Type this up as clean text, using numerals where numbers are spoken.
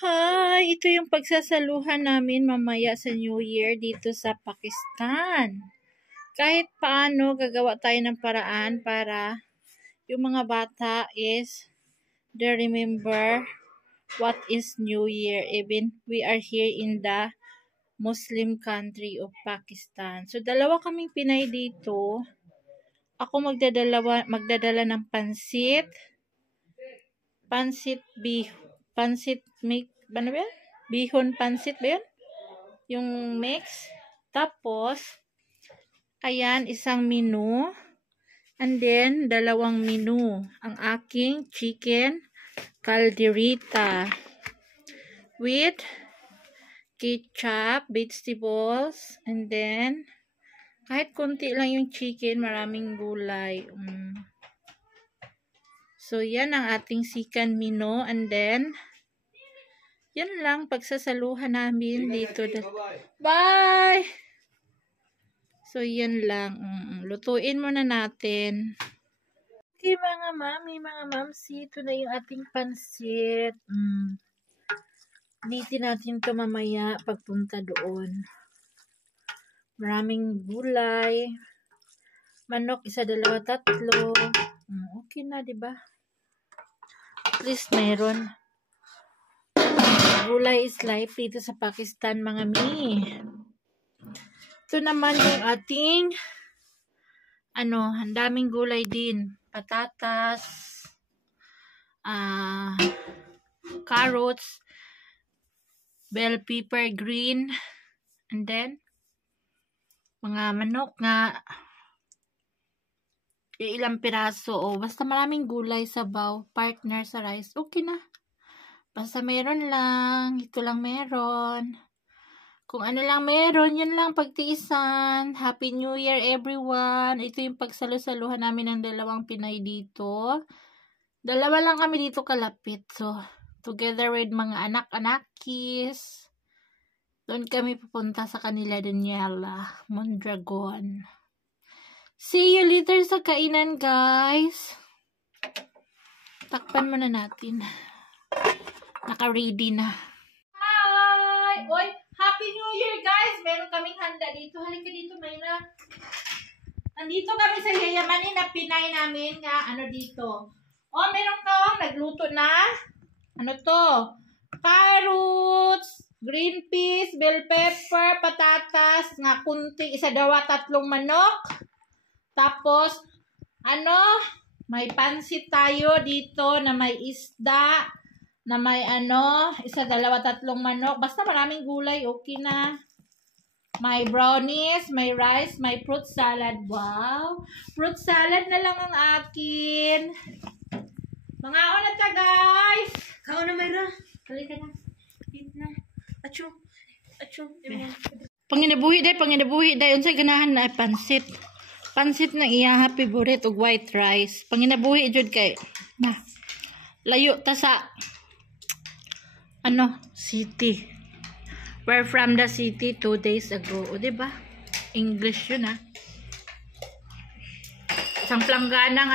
Hi! Ito yung pagsasaluhan namin mamaya sa New Year dito sa Pakistan. Kahit paano, gagawa tayo ng paraan para yung mga bata is they remember what is New Year. Even we are here in the Muslim country of Pakistan. So, dalawa kaming Pinay dito. Ako magdadala ng pansit ano ba yan? Bihon pansit ba yan? Yung mix. Tapos, ayan, isang menu. And then, dalawang menu. Ang aking chicken calderita. With ketchup, vegetables, and then, kahit konti lang yung chicken, maraming gulay. So, yan ang ating second menu. And then, yan lang pagsasaluhan namin dito. Bye! So, yan lang. Lutuin muna natin. Okay, mga mami, mga mamsi. Ito na yung ating pansit. Nitin natin ito mamaya pagpunta doon. Maraming gulay. Manok, 1, 2, 3. Okay na, diba? At least mayroon. Gulay is life dito sa Pakistan, mga mi. Ito naman yung ating ang daming gulay din. Patatas, carrots, bell pepper green, and then mga manok nga. Ilang piraso basta maraming gulay sabaw, partner sa rice. Okay na. Basta meron lang, ito lang meron. Kung ano lang meron, yun lang pagtiisan. Happy New Year everyone. Ito yung pagsalo-saluhan namin ng dalawang Pinay dito. Dalawa lang kami dito kalapit. So, together with mga anak-anakis. Doon kami pupunta sa kanila Daniela, Mondragon. See you later sa kainan, guys. Takpan muna natin. Naka-ready na. Hi! Oy, Happy New Year, guys! Meron kaming handa dito. Halika dito, Mayra. Nandito kami sa yayamanin na Pinay namin nga, dito. Meron to. Nagluto na. Ano to? Carrots, green peas, bell pepper, patatas, nga kunti, 1, 2, 3 manok. Tapos, may pansit tayo dito na may isda, na may 1, 2, 3 manok. Basta maraming gulay, okay na. May brownies, may rice, may fruit salad. Wow! Fruit salad na lang ang akin. Mga na ta, guys! Kao na, Mayra. Halika na. Eat na. Acho. Panginabuhi day. Unsay ganahan na pansit. Pansit na iya favorite og white rice. Panginabuhi jud kay layo ta sa city. We're from the city 2 days ago. O diba? English yun Isang plangganang